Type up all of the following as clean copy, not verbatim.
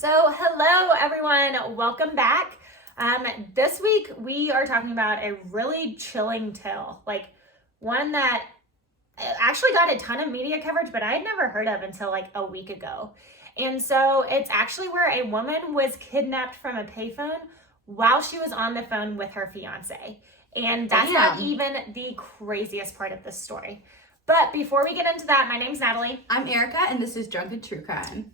So hello everyone, welcome back. This week we are talking about a really chilling tale, like one that actually got a ton of media coverage, but I had never heard of until like a week ago. And so it's actually where a woman was kidnapped from a payphone while she was on the phone with her fiance. And that's not even the craziest part of this story. But before we get into that, my name's Natalie. I'm Erika, and this is Drunken True Crime.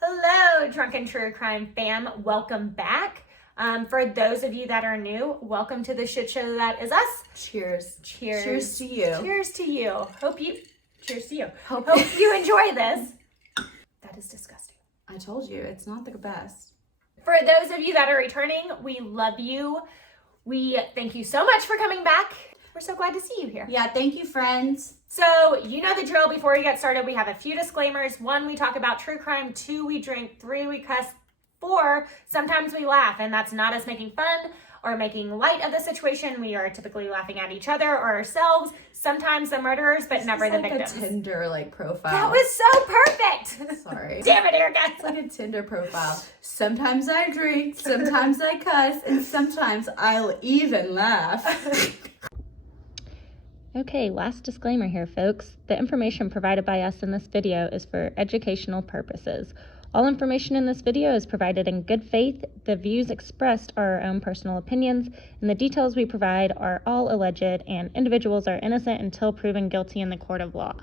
Hello, Drunken True Crime fam. Welcome back. For those of you that are new, welcome to the shit show that is us. Cheers. Cheers. Cheers to you. Cheers to you. Cheers to you. Hope you enjoy this. That is disgusting. I told you, it's not the best. For those of you that are returning, we love you. We thank you so much for coming back. We're so glad to see you here. Yeah, thank you, friends. So, you know the drill. Before we get started, we have a few disclaimers. 1, we talk about true crime. 2, we drink. 3, we cuss. 4, sometimes we laugh, and that's not us making fun or making light of the situation. We are typically laughing at each other or ourselves, sometimes the murderers, but never the victims. Like a Tinder profile. That was so perfect. Sorry. Damn it, Erika. It's like a Tinder profile. Sometimes I drink, sometimes I cuss, and sometimes I'll even laugh. Okay, last disclaimer here, folks. The information provided by us in this video is for educational purposes. All information in this video is provided in good faith. The views expressed are our own personal opinions, and the details we provide are all alleged, and individuals are innocent until proven guilty in the court of law.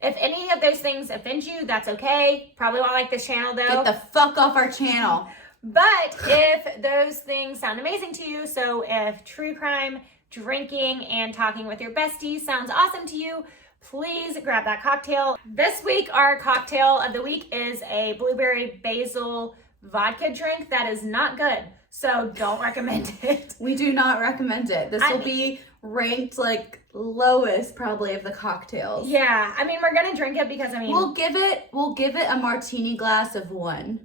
If any of those things offend you, that's okay. Probably won't like this channel, though. Get the fuck off our channel. But if those things sound amazing to you, so if true crime, drinking, and talking with your besties sounds awesome to you, please grab that cocktail. This week, our cocktail of the week is a blueberry basil vodka drink that is not good. So don't recommend it. We do not recommend it. This will be ranked like lowest probably of the cocktails. Yeah, I mean, we're gonna drink it because we'll give it a martini glass of 1.5.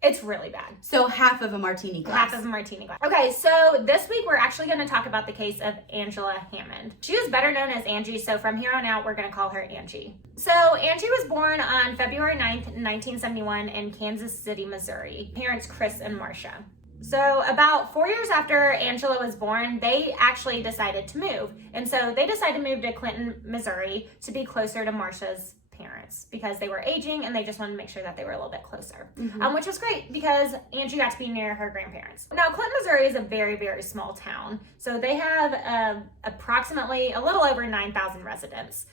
It's really bad. So half of a martini glass. Half of a martini glass. Okay, so this week we're actually going to talk about the case of Angela Hammond. She is better known as Angie, so from here on out we're going to call her Angie. So Angie was born on February 9th, 1971 in Kansas City, Missouri. Parents Chris and Marcia. So about 4 years after Angela was born, they actually decided to move. And so they decided to move to Clinton, Missouri to be closer to Marcia's parents because they were aging and they just wanted to make sure that they were a little bit closer, which was great because Angie got to be near her grandparents. Now, Clinton, Missouri is a very, very small town. So they have approximately a little over 9,000 residents.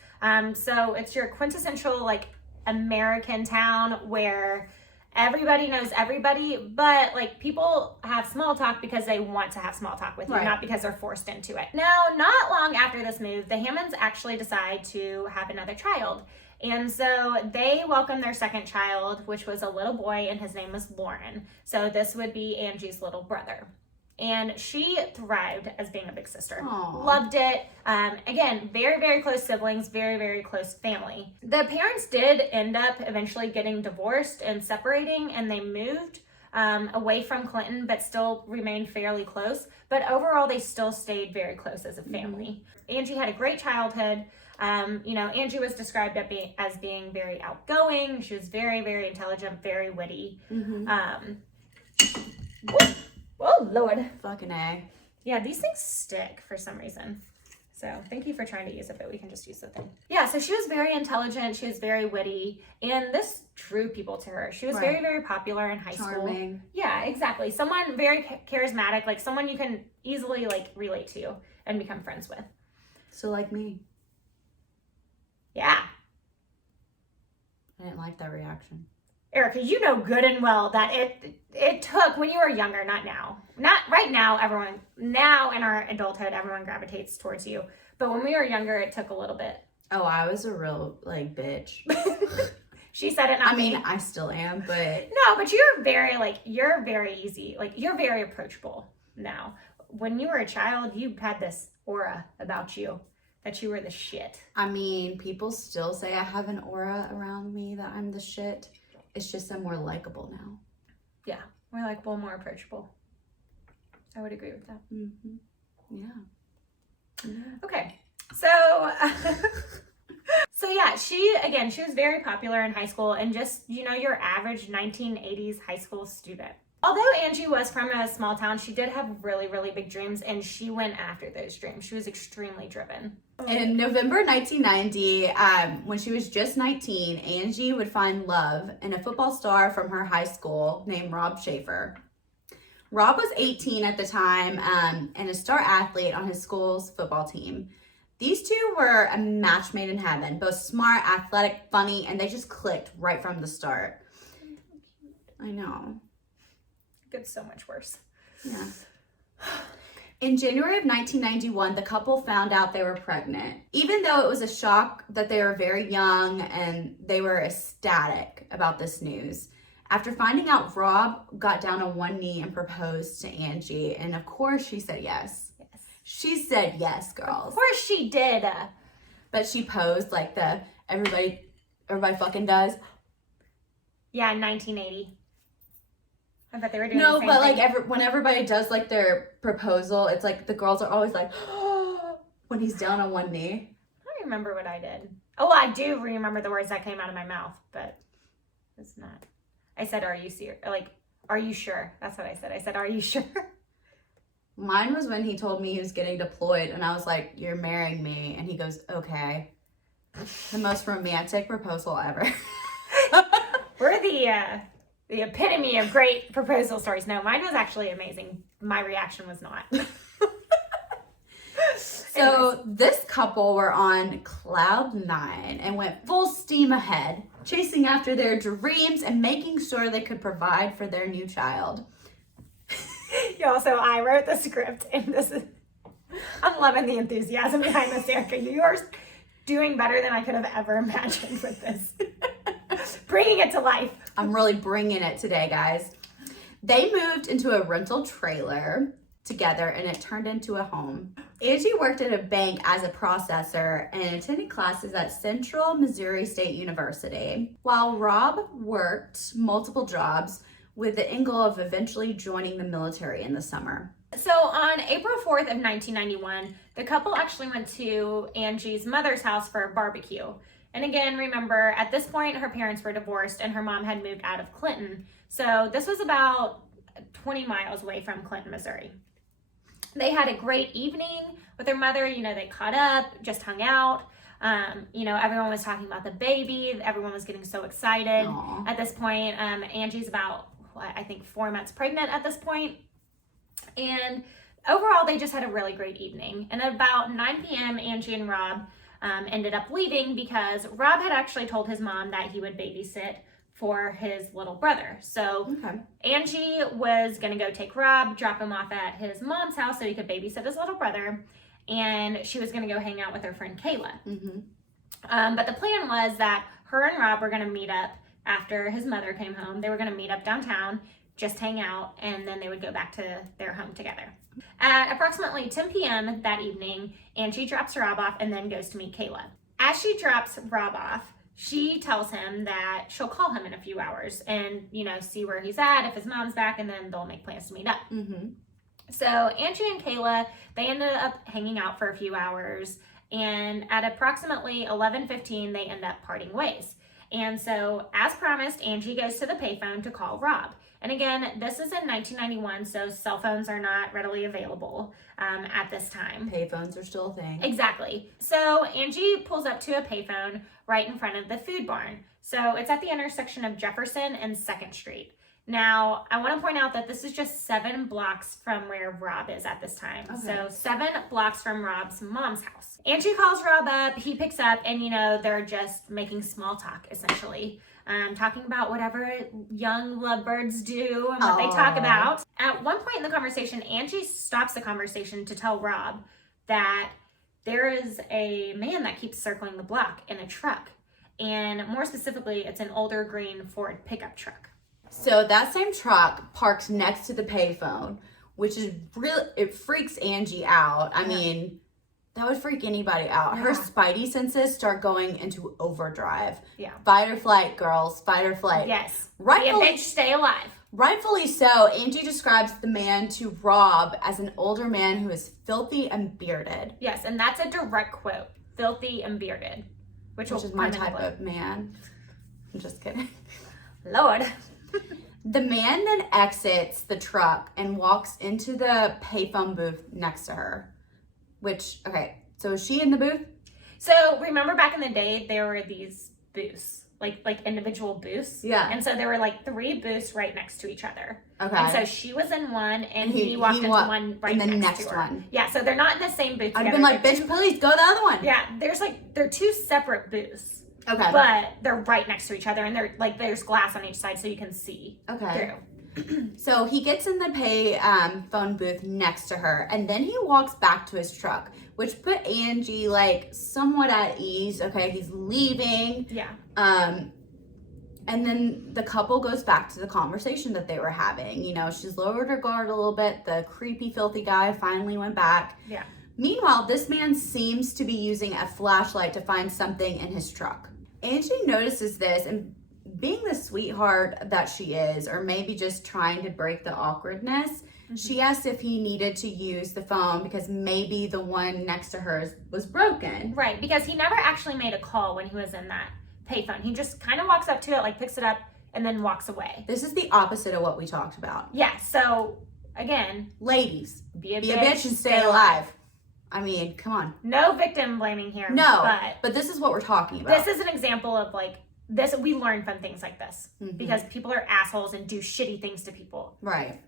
So it's your quintessential like American town where everybody knows everybody, but like people have small talk because they want to have small talk with you, not because they're forced into it. Now, not long after this move, the Hammonds actually decide to have another child. And so they welcomed their second child, which was a little boy, and his name was Lauren. So this would be Angie's little brother. And she thrived as being a big sister. Aww. Loved it. Again, very, very close siblings, very, very close family. The parents did end up eventually getting divorced and separating, and they moved away from Clinton, but still remained fairly close. But overall, they still stayed very close as a family. Angie had a great childhood. Angie was described as being very outgoing. She was very, very intelligent, very witty. Oh, Lord. Fucking A. Yeah, these things stick for some reason. So thank you for trying to use it, but we can just use the thing. Yeah, so she was very intelligent. She was very witty. And this drew people to her. She was very, very popular in high school. Charming. Yeah, exactly. Someone very charismatic, like someone you can easily like relate to and become friends with. So like me. Yeah. I didn't like that reaction. Erika, you know good and well that it took when you were younger, not now. Not right now, now in our adulthood, everyone gravitates towards you. But when we were younger, it took a little bit. Oh, I was a real, bitch. She said it, not me. I still am, but... No, but you're very easy. Like, you're very approachable now. When you were a child, you had this aura about you that you were the shit. People still say I have an aura around me that I'm the shit. It's just I'm more likable now. Yeah. Or like, well, more approachable. I would agree with that. Mm-hmm. Yeah. Okay. So, so yeah, she was very popular in high school and just, your average 1980s high school student. Although Angie was from a small town, she did have really, really big dreams, and she went after those dreams. She was extremely driven. In November 1990, when she was just 19, Angie would find love in a football star from her high school named Rob Schaefer. Rob was 18 at the time and a star athlete on his school's football team. These two were a match made in heaven, both smart, athletic, funny, and they just clicked right from the start. I know. It gets so much worse. Yeah. In January of 1991, the couple found out they were pregnant. Even though it was a shock that they were very young and they were ecstatic about this news. After finding out, Rob got down on one knee and proposed to Angie, and of course she said yes. She said yes, girls. Of course she did. But she posed like the everybody fucking does. Yeah, in 1980. I bet they were doing no, the same but thing. like when everybody does like their proposal, it's like the girls are always like, when he's down on one knee. I don't remember what I did. Oh, I do remember the words that came out of my mouth, but it's not. I said, are you serious? Like, are you sure? That's what I said. I said, are you sure? Mine was when he told me he was getting deployed, and I was like, you're marrying me. And he goes, okay. The most romantic proposal ever. We're the epitome of great proposal stories. No, mine was actually amazing. My reaction was not. So this couple were on cloud 9 and went full steam ahead, chasing after their dreams and making sure they could provide for their new child. Y'all, so I wrote the script, and I'm loving the enthusiasm behind this, Erika. You are doing better than I could have ever imagined with this. Bringing it to life. I'm really bringing it today, guys. They moved into a rental trailer together, and it turned into a home. Angie worked at a bank as a processor and attended classes at Central Missouri State University, while Rob worked multiple jobs with the end goal of eventually joining the military in the summer. So on April 4th of 1991, the couple actually went to Angie's mother's house for a barbecue. And again, remember, at this point, her parents were divorced and her mom had moved out of Clinton. So this was about 20 miles away from Clinton, Missouri. They had a great evening with their mother. They caught up, just hung out. Everyone was talking about the baby. Everyone was getting so excited. Aww. At this point. Angie's about, I think, 4 months pregnant at this point. And overall, they just had a really great evening. And at about 9 p.m., Angie and Rob ended up leaving because Rob had actually told his mom that he would babysit for his little brother. So Angie was going to go take Rob, drop him off at his mom's house so he could babysit his little brother. And she was going to go hang out with her friend Kayla. Mm-hmm. But the plan was that her and Rob were going to meet up after his mother came home. They were going to meet up downtown, just hang out, and then they would go back to their home together. At approximately 10 p.m. that evening, Angie drops Rob off and then goes to meet Kayla. As she drops Rob off, she tells him that she'll call him in a few hours and, see where he's at, if his mom's back, and then they'll make plans to meet up. Mm-hmm. So Angie and Kayla, they ended up hanging out for a few hours, and at approximately 11:15, they end up parting ways. And so, as promised, Angie goes to the payphone to call Rob. And again, this is in 1991, so cell phones are not readily available at this time. Payphones are still a thing. Exactly. So Angie pulls up to a payphone right in front of the food barn. So it's at the intersection of Jefferson and 2nd Street. Now, I want to point out that this is just 7 blocks from where Rob is at this time. Okay. So 7 blocks from Rob's mom's house. Angie calls Rob up, he picks up, and they're just making small talk, essentially. Talking about whatever young lovebirds do and what they talk about. At one point in the conversation, Angie stops the conversation to tell Rob that there is a man that keeps circling the block in a truck. And more specifically, it's an older green Ford pickup truck. So that same truck parks next to the payphone, which is really, it freaks Angie out. I mean, that would freak anybody out. Yeah. Her spidey senses start going into overdrive. Yeah. Fight or flight, girls. Fight or flight. Yes. Rightfully, be a bitch, stay alive. Rightfully so, Angie describes the man to Rob as an older man who is filthy and bearded. Yes, and that's a direct quote. Filthy and bearded. Which is my type of man. I'm just kidding. Lord. The man then exits the truck and walks into the payphone booth next to her. Which, okay, so is she in the booth? So remember back in the day, there were these booths. Like individual booths. Yeah. And so there were like 3 booths right next to each other. Okay. And so she was in one and he walked into one right in the next next to her. one. Yeah, so they're not in the same booth together. I'd been like, bitch, please go to the other one. Yeah, they're 2 separate booths. Okay. But they're right next to each other and they're like there's glass on each side so you can see through. So he gets in the pay phone booth next to her and then he walks back to his truck, which put Angie like somewhat at ease. Okay, he's leaving. Yeah. And then the couple goes back to the conversation that they were having. You know, she's lowered her guard a little bit. The creepy, filthy guy finally went back. Yeah. Meanwhile, this man seems to be using a flashlight to find something in his truck. Angie notices this and being the sweetheart that she is, or maybe just trying to break the awkwardness, she asked if he needed to use the phone because maybe the one next to hers was broken. Right, because he never actually made a call when he was in that payphone. He just kind of walks up to it, like picks it up, and then walks away. This is the opposite of what we talked about. Yeah, so again, ladies, be a bitch and stay alive. I mean, come on. No victim blaming here. No, but this is what we're talking about. This is an example of like this. We learn from things like this because people are assholes and do shitty things to people. Right.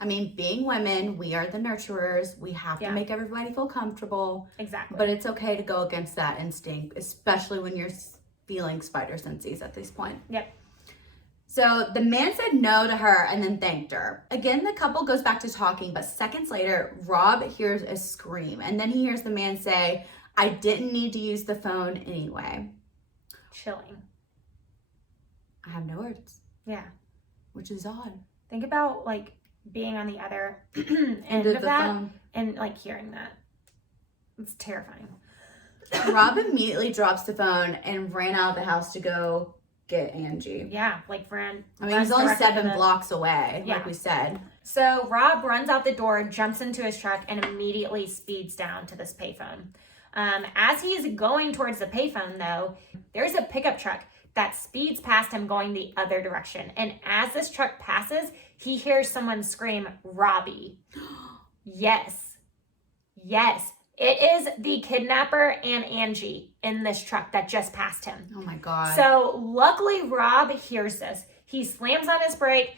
I mean, being women, we are the nurturers. We have to make everybody feel comfortable. Exactly. But it's okay to go against that instinct, especially when you're feeling spider senses at this point. Yep. So the man said no to her and then thanked her. Again, the couple goes back to talking, but seconds later, Rob hears a scream. And then he hears the man say, I didn't need to use the phone anyway. Chilling. I have no words. Yeah. Which is odd. Think about like being on the other end of that phone. And like hearing that. It's terrifying. Rob immediately drops the phone and ran out of the house to go get Angie. Yeah, like ran. I mean, he's only 7 blocks away, Yeah. like we said. So Rob runs out the door, jumps into his truck, and immediately speeds down to this payphone. As he's going towards the payphone, though, there's a pickup truck that speeds past him going the other direction. And as this truck passes, he hears someone scream, Robbie. Yes. Yes. It is the kidnapper and Angie in this truck that just passed him. Oh my God. So luckily, Rob hears this. He slams on his brake,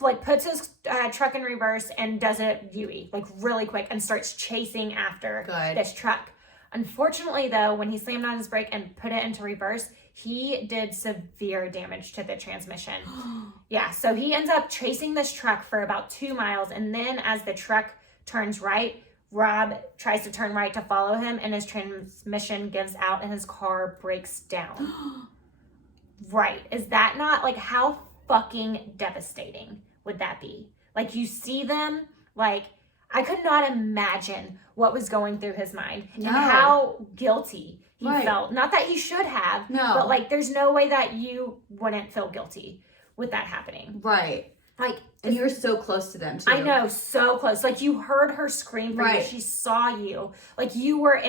like puts his truck in reverse and does a U-E, like really quick, and starts chasing after this truck. Unfortunately, though, when he slammed on his brake and put it into reverse, he did severe damage to the transmission. Yeah, so he ends up chasing this truck for about 2 miles, and then as the truck turns right, Rob tries to turn right to follow him, and his transmission gives out and his car breaks down. Right. Is that not, like, how fucking devastating would that be? Like, you see them, like, I could not imagine what was going through his mind and how guilty he felt. Not that he should have, but, like, there's no way that you wouldn't feel guilty with that happening. Right. Like, and you were so close to them, too. I know, so close. Like, you heard her scream for you. She saw you. Like, you were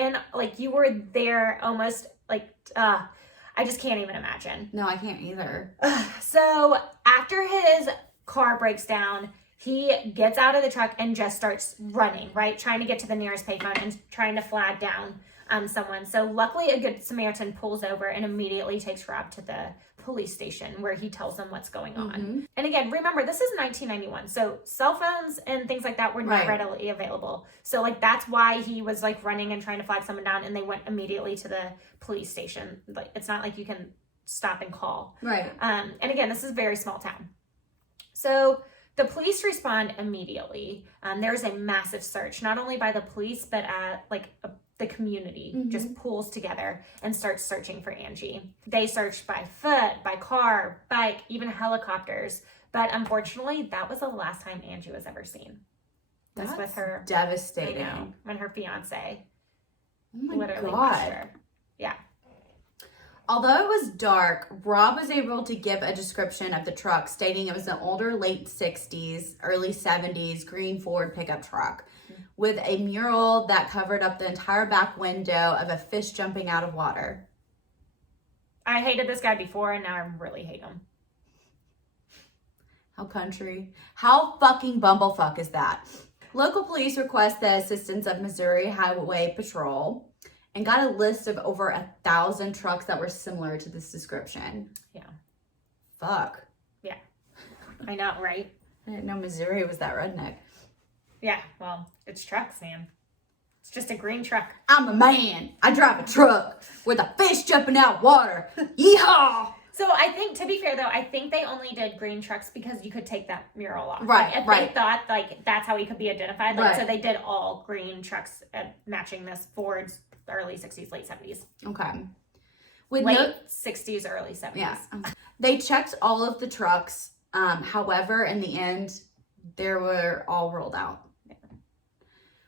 there almost, like, I just can't even imagine. No, I can't either. So, after his car breaks down, he gets out of the truck and just starts running, right? Trying to get to the nearest payphone and trying to flag down someone. So, luckily, a good Samaritan pulls over and immediately takes Rob to the police station where he tells them what's going on. And again, remember, this is 1991, so cell phones and things like that were not readily available. So like that's why he was like running and trying to flag someone down, and they went immediately to the police station. Like it's not like you can stop and call. Right. And again, this is a very small town. So the police respond immediately. There's a massive search, not only by the police, but the community just pulls together and starts searching for Angie. They searched by foot, by car, bike, even helicopters. But unfortunately, that was the last time Angie was ever seen. That's with her devastating. I know, when her fiancé literally crushed her. Yeah. Although it was dark, Rob was able to give a description of the truck, stating it was an older late 60s, early 70s green Ford pickup truck with a mural that covered up the entire back window of a fish jumping out of water. I hated this guy before, and now I really hate him. How country. How fucking bumblefuck is that? Local police request the assistance of Missouri Highway Patrol and got a list of over 1,000 trucks that were similar to this description. Yeah. Fuck. Yeah. I know, right? I didn't know Missouri was that redneck. Yeah, well, it's trucks, man. It's just a green truck. I'm a man. I drive a truck with a fish jumping out water. Yeehaw! So I think, to be fair though, I think they only did green trucks because you could take that mural off. Right, like, if right. they thought like that's how he could be identified, like Right. so they did all green trucks matching this Ford's early 60s, late 70s. Okay. With Late 60s, early 70s. Yeah. They checked all of the trucks. However, in the end, they were all ruled out. Yeah.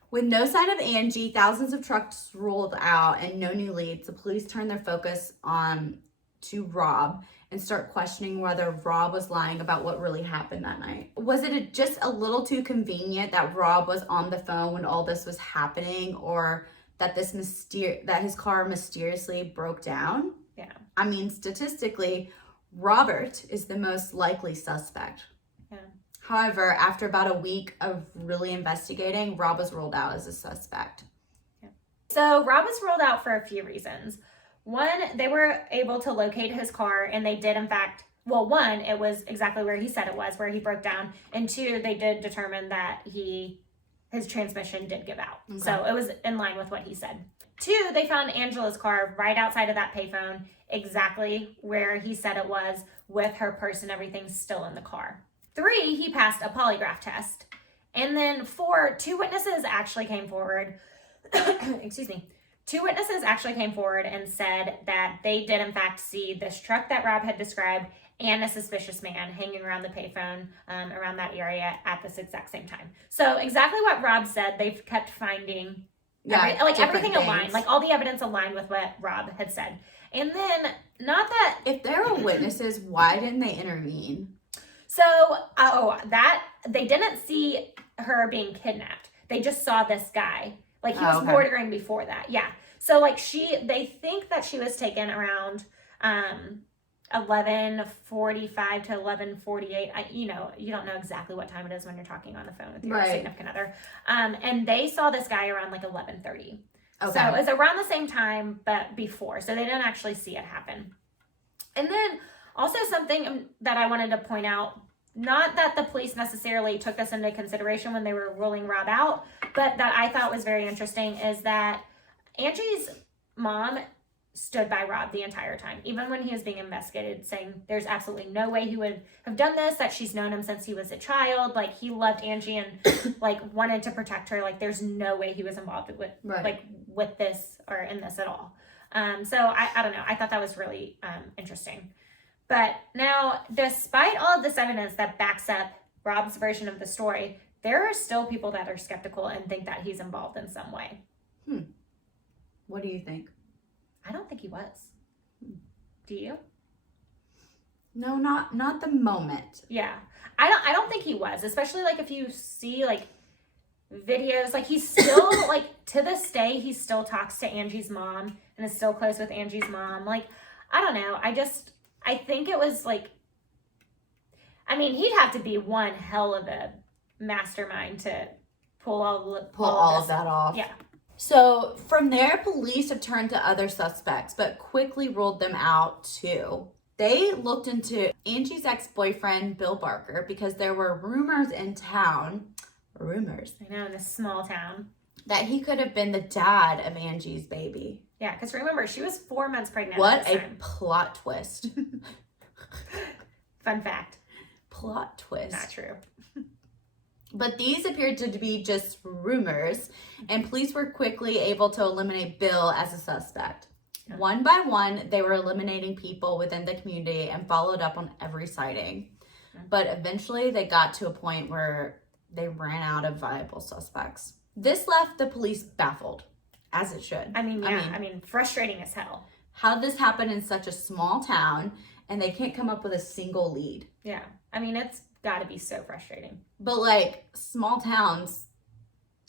With no sign of Angie, thousands of trucks ruled out, and no new leads, the police turned their focus on to Rob and start questioning whether Rob was lying about what really happened that night. Was it just a little too convenient that Rob was on the phone when all this was happening, or that that his car mysteriously broke down? Yeah. I mean, statistically, Robert is the most likely suspect. Yeah. However, after about a week of really investigating, Rob was ruled out as a suspect. Yeah. So Rob was ruled out for a few reasons. One, they were able to locate his car, and they did, in fact, well, one, it was exactly where he said it was, where he broke down. And two, they did determine that his transmission did give out. Okay. So it was in line with what he said. Two, they found Angela's car right outside of that payphone, exactly where he said it was, with her purse and everything still in the car. Three, he passed a polygraph test. And then four, two witnesses actually came forward. Excuse me. Two witnesses actually came forward and said that they did in fact see this truck that Rob had described and a suspicious man hanging around the payphone around that area at this exact same time. So exactly what Rob said, they've kept finding everything aligned, like all the evidence aligned with what Rob had said. And then, not that... If there were witnesses, why didn't they intervene? So, they didn't see her being kidnapped. They just saw this guy. Like, he was bordering before that. Yeah. So, like, they think that she was taken around 11:45 to 11:48. You don't know exactly what time it is when you're talking on the phone with your significant other. And they saw this guy around, like, 11:30. Okay. So, it was around the same time, but before. So, they didn't actually see it happen. And then, also something that I wanted to point out, not that the police necessarily took this into consideration when they were ruling Rob out, but that I thought was very interesting is that Angie's mom stood by Rob the entire time, even when he was being investigated, saying there's absolutely no way he would have done this, that she's known him since he was a child, like he loved Angie and like wanted to protect her, like there's no way he was involved with with this or in this at all. So I don't know, I thought that was really interesting. But now, despite all of this evidence that backs up Rob's version of the story, there are still people that are skeptical and think that he's involved in some way. What do you think? I don't think he was. Do you? No, not the moment. Yeah. I don't think he was, especially like if you see like videos, like he's still like to this day he still talks to Angie's mom and is still close with Angie's mom. Like, I don't know. I think it was like, I mean, he'd have to be one hell of a mastermind to pull all of that off. Yeah. So from there, police have turned to other suspects, but quickly ruled them out too. They looked into Angie's ex-boyfriend, Bill Barker, because there were rumors in town, I know, in a small town, that he could have been the dad of Angie's baby. Yeah, because remember, she was 4 months pregnant. What a plot twist. Fun fact. Plot twist. Not true. But these appeared to be just rumors, and police were quickly able to eliminate Bill as a suspect. Yeah. One by one, they were eliminating people within the community and followed up on every sighting. Yeah. But eventually, they got to a point where they ran out of viable suspects. This left the police baffled. As it should. I mean, frustrating as hell. how did this happen in such a small town and they can't come up with a single lead? Yeah. I mean, it's got to be so frustrating. But like small towns,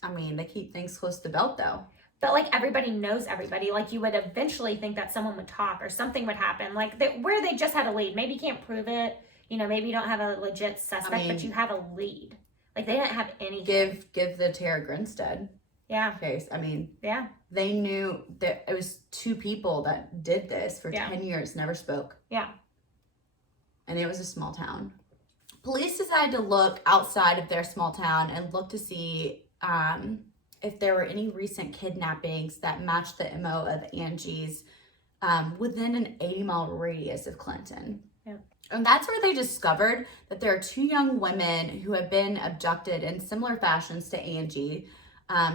I mean, they keep things close to the belt though. But like everybody knows everybody. Like you would eventually think that someone would talk or something would happen. Like where they just had a lead. Maybe you can't prove it. You know, maybe you don't have a legit suspect, but you have a lead. Like they didn't have anything. Give the Tara Grinstead case. I mean, they knew that it was two people that did this for 10 years, never spoke. Yeah. And it was a small town. Police decided to look outside of their small town and look to see if there were any recent kidnappings that matched the MO of Angie's within an 80-mile radius of Clinton. Yeah. And that's where they discovered that there are two young women who have been abducted in similar fashions to Angie,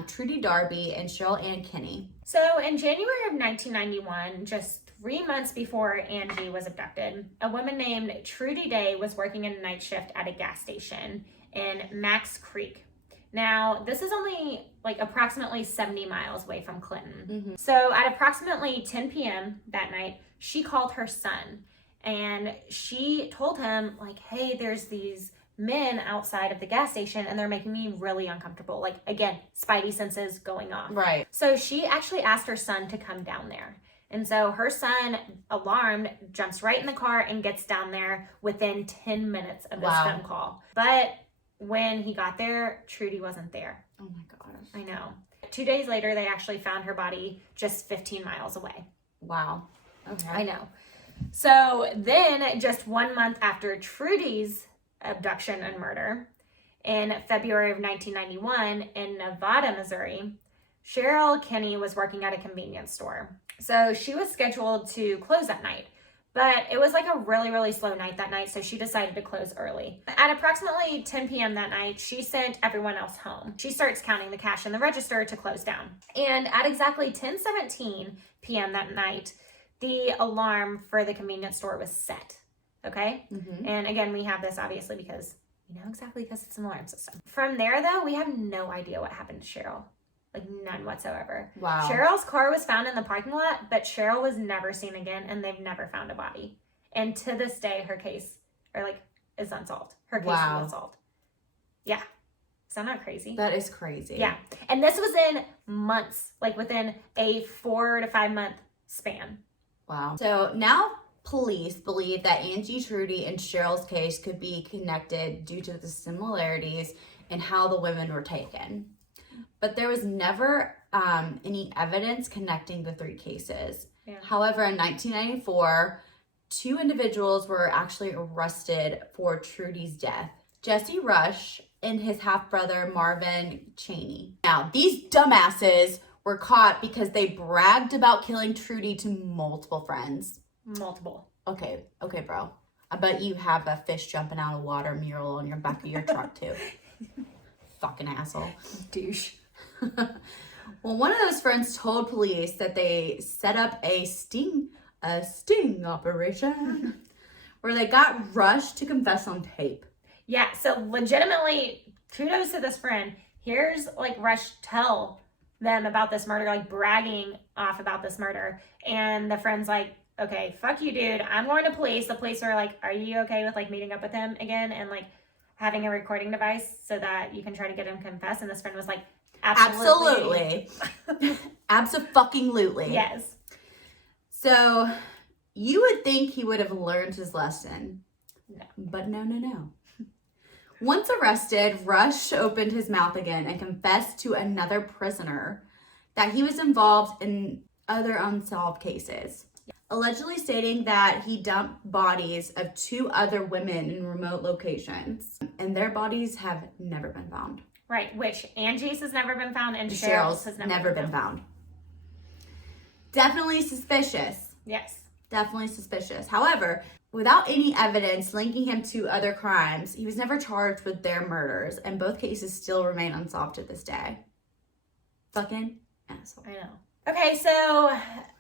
Trudy Darby and Cheryl Ann Kinney. So in January of 1991, just 3 months before Angie was abducted, a woman named Trudy Day was working a night shift at a gas station in Max Creek. Now, this is only like approximately 70 miles away from Clinton. Mm-hmm. So at approximately 10 p.m. that night, she called her son and she told him like, hey, there's these men outside of the gas station and they're making me really uncomfortable. Like, again, spidey senses going off. Right. So she actually asked her son to come down there. And so her son, alarmed, jumps right in the car and gets down there within 10 minutes of this phone call. But when he got there, Trudy wasn't there. Oh my gosh. I know. 2 days later, they actually found her body just 15 miles away. Wow. Okay. I know. So then, just 1 month after Trudy's abduction and murder, in February of 1991, in Nevada, Missouri, Cheryl Kinney was working at a convenience store. So she was scheduled to close that night. But it was like a really, really slow night that night, so she decided to close early. At approximately 10 p.m. that night, she sent everyone else home. She starts counting the cash in the register to close down. And at exactly 10:17 p.m. that night, the alarm for the convenience store was set, okay? Mm-hmm. And again, we have this obviously because we know exactly because it's an alarm system. From there, though, we have no idea what happened to Cheryl. Like, none whatsoever. Wow. Cheryl's car was found in the parking lot, but Cheryl was never seen again, and they've never found a body. And to this day, her case, is unsolved. Her case is unsolved. Yeah. Is that not crazy? That is crazy. Yeah. And this was in months, like within a 4 to 5 month span. Wow. So now police believe that Angie, Trudy, and Cheryl's case could be connected due to the similarities in how the women were taken. But there was never any evidence connecting the three cases. Yeah. However, in 1994, two individuals were actually arrested for Trudy's death. Jesse Rush and his half-brother Marvin Cheney. Now, these dumbasses were caught because they bragged about killing Trudy to multiple friends. Multiple. Okay, bro. I bet you have a fish jumping out of water mural on your back of your truck too. Fucking asshole. Douche. Well, one of those friends told police that they set up a sting operation where they got Rush to confess on tape. Yeah, so legitimately, kudos to this friend. Here's like Rush tell them about this murder, like bragging off about this murder. And the friend's like, okay, fuck you, dude. I'm going to police. The police are like, are you okay with like meeting up with him again and like having a recording device so that you can try to get him to confess? And this friend was like, absolutely. Abso-fucking-lutely. Yes. So you would think he would have learned his lesson. No. But no. Once arrested, Rush opened his mouth again and confessed to another prisoner that he was involved in other unsolved cases, allegedly stating that he dumped bodies of two other women in remote locations, and their bodies have never been found. Right, which Angie's has never been found and Cheryl's has never been found. Definitely suspicious. Yes. Definitely suspicious. However, without any evidence linking him to other crimes, he was never charged with their murders, and both cases still remain unsolved to this day. Fucking asshole. I know. Okay, so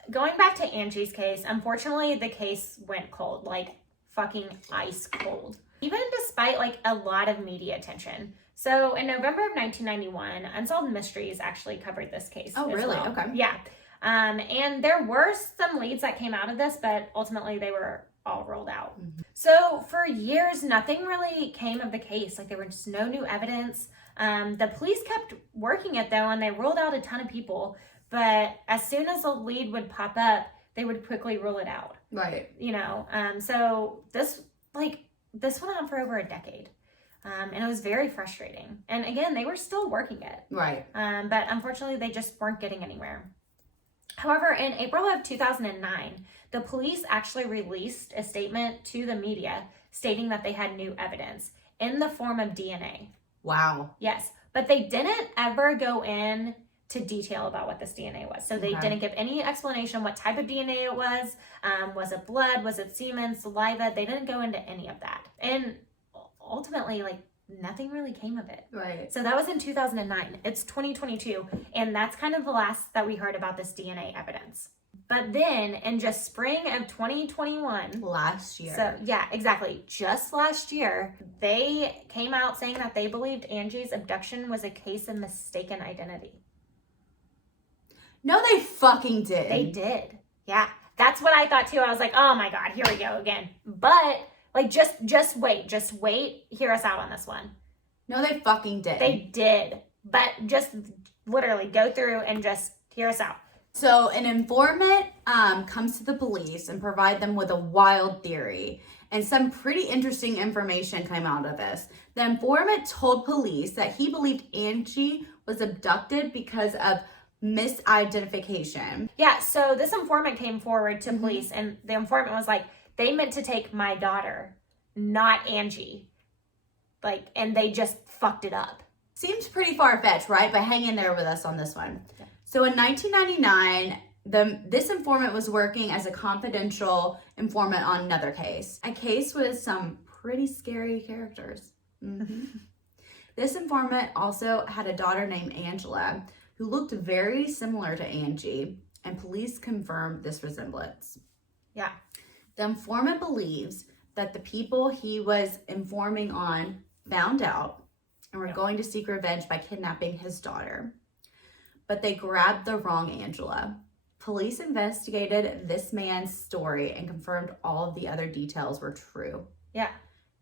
going back to Angie's case, unfortunately, the case went cold, like fucking ice cold. Even despite like a lot of media attention. So in November of 1991, Unsolved Mysteries actually covered this case. Oh, really? Well. Okay. Yeah. And there were some leads that came out of this, but ultimately they were all ruled out. So for years, nothing really came of the case. Like, there was just no new evidence. The police kept working it though, and they ruled out a ton of people. But as soon as a lead would pop up, they would quickly rule it out. Right. You know, so this went on for over a decade. And it was very frustrating. And again, they were still working it. Right. But unfortunately, they just weren't getting anywhere. However, in April of 2009, the police actually released a statement to the media stating that they had new evidence in the form of DNA. Wow. Yes, but they didn't ever go in to detail about what this DNA was. So they didn't give any explanation what type of DNA it was. Was it blood? Was it semen, saliva? They didn't go into any of that. And ultimately, like, nothing really came of it. Right. So that was in 2009. It's 2022, and that's kind of the last that we heard about this DNA evidence. But then in just spring of 2021, last year. So yeah, exactly. Just last year, they came out saying that they believed Angie's abduction was a case of mistaken identity. No, they fucking did. They did. Yeah. That's what I thought too. I was like, oh my God, here we go again. But like, just wait. Hear us out on this one. No, they fucking did. They did. But just literally go through and just hear us out. So an informant comes to the police and provide them with a wild theory. And some pretty interesting information came out of this. The informant told police that he believed Angie was abducted because of misidentification. Yeah, so this informant came forward to police, and the informant was like, they meant to take my daughter, not Angie. Like, and they just fucked it up. Seems pretty far-fetched, right? But hang in there with us on this one. Yeah. So in 1999, this informant was working as a confidential informant on another case. A case with some pretty scary characters. This informant also had a daughter named Angela, who looked very similar to Angie, and police confirmed this resemblance. Yeah. The informant believes that the people he was informing on found out and were going to seek revenge by kidnapping his daughter. But they grabbed the wrong Angela. Police investigated this man's story and confirmed all of the other details were true. Yeah.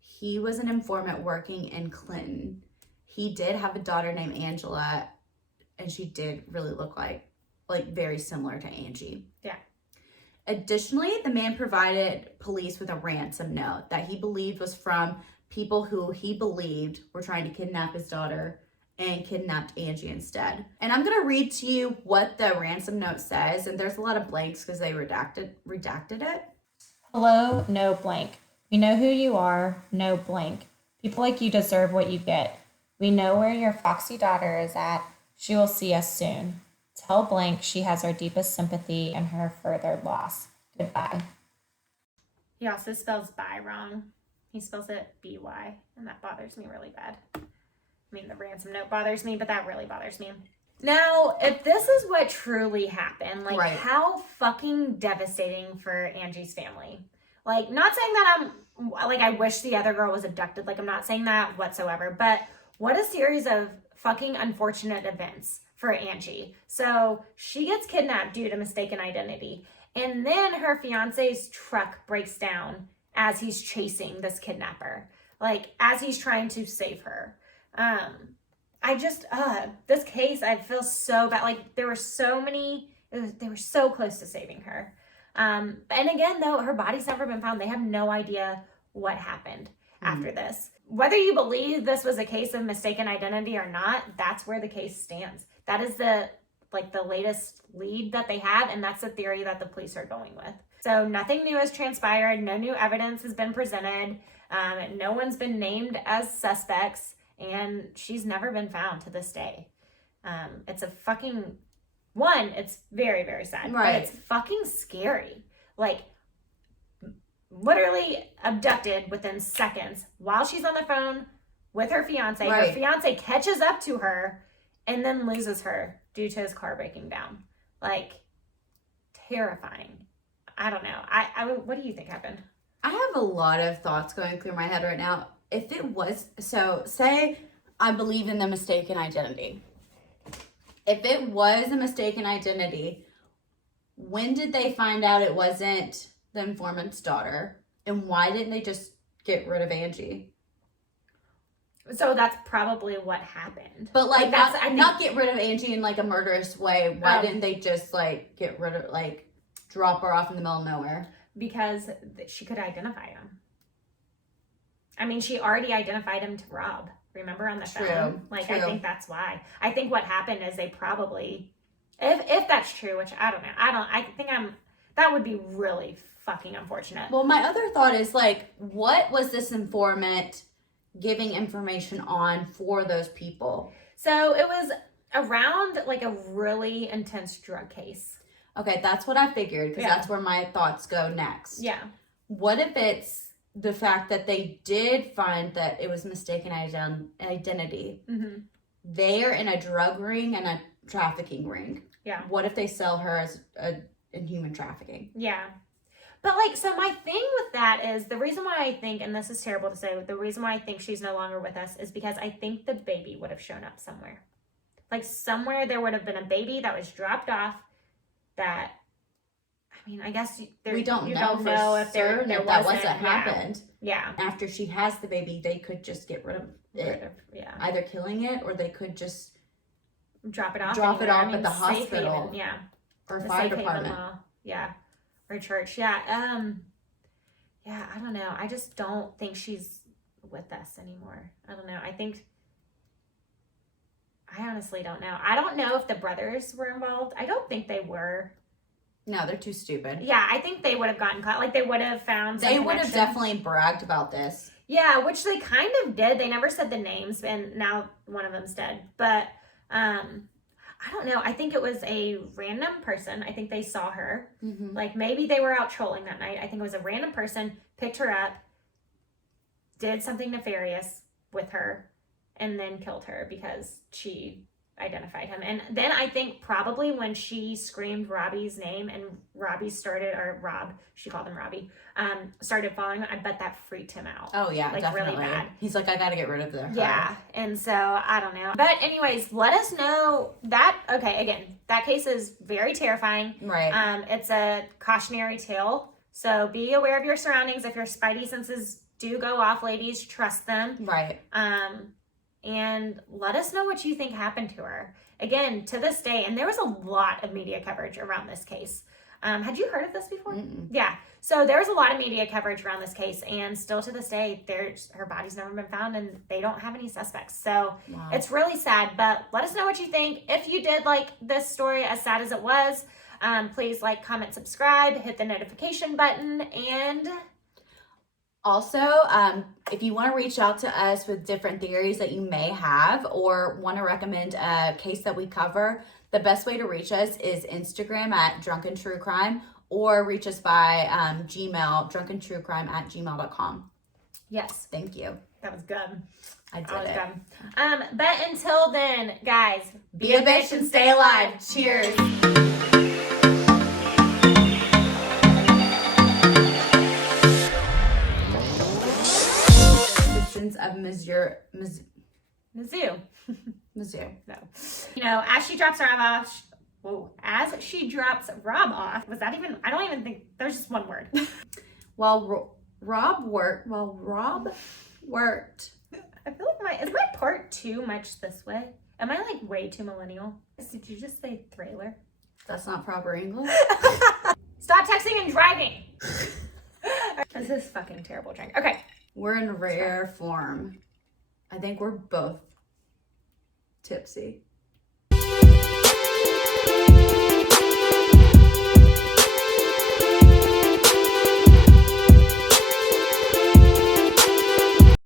He was an informant working in Clinton. He did have a daughter named Angela, and she did really look like very similar to Angie. Yeah. Additionally, the man provided police with a ransom note that he believed was from people who he believed were trying to kidnap his daughter and kidnapped Angie instead. And I'm going to read to you what the ransom note says, and there's a lot of blanks because they redacted it. Hello, no blank. We know who you are, no blank. People like you deserve what you get. We know where your foxy daughter is at. She will see us soon. Tell blank she has our deepest sympathy in her further loss. Goodbye. He also spells by wrong. He spells it B-Y, and that bothers me really bad. I mean, the ransom note bothers me, but that really bothers me. Now, if this is what truly happened, like, how fucking devastating for Angie's family. Like, not saying that I wish the other girl was abducted. Like, I'm not saying that whatsoever, but what a series of fucking unfortunate events for Angie. So she gets kidnapped due to mistaken identity. And then her fiance's truck breaks down as he's chasing this kidnapper. Like, as he's trying to save her. This case, I feel so bad. Like, they were so close to saving her. And again, though, her body's never been found. They have no idea what happened after this. Whether you believe this was a case of mistaken identity or not, that's where the case stands. That is the latest lead that they have, and that's the theory that the police are going with. So nothing new has transpired. No new evidence has been presented. No one's been named as suspects, and she's never been found to this day. It's a fucking... it's very, very sad. Right. But it's fucking scary. Like, literally abducted within seconds while she's on the phone with her fiance. Right. Her fiance catches up to her and then loses her due to his car breaking down. Like, terrifying. I don't know. What do you think happened? I have a lot of thoughts going through my head right now. If it was, say I believe in the mistaken identity. If it was a mistaken identity, when did they find out it wasn't the informant's daughter? And why didn't they just get rid of Angie? So that's probably what happened. But like, that's not get rid of Angie in like a murderous way. Why didn't they just like get rid of, like, drop her off in the middle of nowhere? Because she could identify him. I mean, she already identified him to Rob. Remember on the phone? Like, True. I think that's why. I think what happened is they probably, if that's true, which I don't know. That would be really fucking unfortunate. Well, my other thought is like, what was this informant giving information on for those people? So it was around like a really intense drug case. Okay, that's what I figured, because that's where my thoughts go next. Yeah. What if it's the fact that they did find that it was mistaken identity? Mm-hmm. They are in a drug ring and a trafficking ring. Yeah. What if they sell her as in human trafficking? Yeah. But like, so my thing with that is the reason why I think, and this is terrible to say, the reason why I think she's no longer with us is because I think the baby would have shown up somewhere. Like somewhere there would have been a baby that was dropped off that, I mean, I guess we don't know if there that wasn't what happened. Yeah. After she has the baby, they could just get rid of it. Yeah. Either killing it, or they could just drop it off at the hospital. Safe haven, yeah. Or The fire safe department. haven law. Yeah. Or church. Yeah. Yeah, I don't know. I just don't think she's with us anymore. I don't know. I honestly don't know. I don't know if the brothers were involved. I don't think they were. No, they're too stupid. Yeah, I think they would have gotten caught. Like, they would have found some They would have connection. definitely bragged about this. Yeah, which they kind of did. They never said the names, and now one of them's dead. But, I don't know. I think it was a random person. I think they saw her. Mm-hmm. Like, maybe they were out trolling that night. I think it was a random person, picked her up, did something nefarious with her, and then killed her because she identified him. And then I think probably when she screamed Robbie's name and Robbie started, or Rob, she called him Robbie, started following, I bet that freaked him out. Oh yeah, like definitely. Really bad. He's like, I gotta get rid of her. Yeah, and so I don't know. But anyways, let us know that, okay, again, that case is very terrifying. Right. It's a cautionary tale. So be aware of your surroundings. If your spidey senses do go off, ladies, trust them. Right. And let us know what you think happened to her. Again, to this day, and there was a lot of media coverage around this case. Had you heard of this before? Mm-mm. Yeah. So there was a lot of media coverage around this case, and still to this day, her body's never been found, and they don't have any suspects. So Wow. It's really sad, but let us know what you think. If you did like this story, as sad as it was, please like, comment, subscribe, hit the notification button, and... Also, if you want to reach out to us with different theories that you may have, or want to recommend a case that we cover, the best way to reach us is Instagram at Drunken True Crime, or reach us by Gmail, drunkentruecrime@gmail.com. Yes. Thank you. That was good. I did That was it. good. But until then, guys, Be a bitch and stay alive. Cheers. Of Mizzou. Mizzou. No. You know, as she drops Rob off, was that even, I don't even think, there's just one word. While Rob worked. I feel like is my part too much this way? Am I like way too millennial? Did you just say trailer? That's not proper English. Stop texting and driving. This is fucking terrible drink. Okay. We're in rare form. I think we're both tipsy.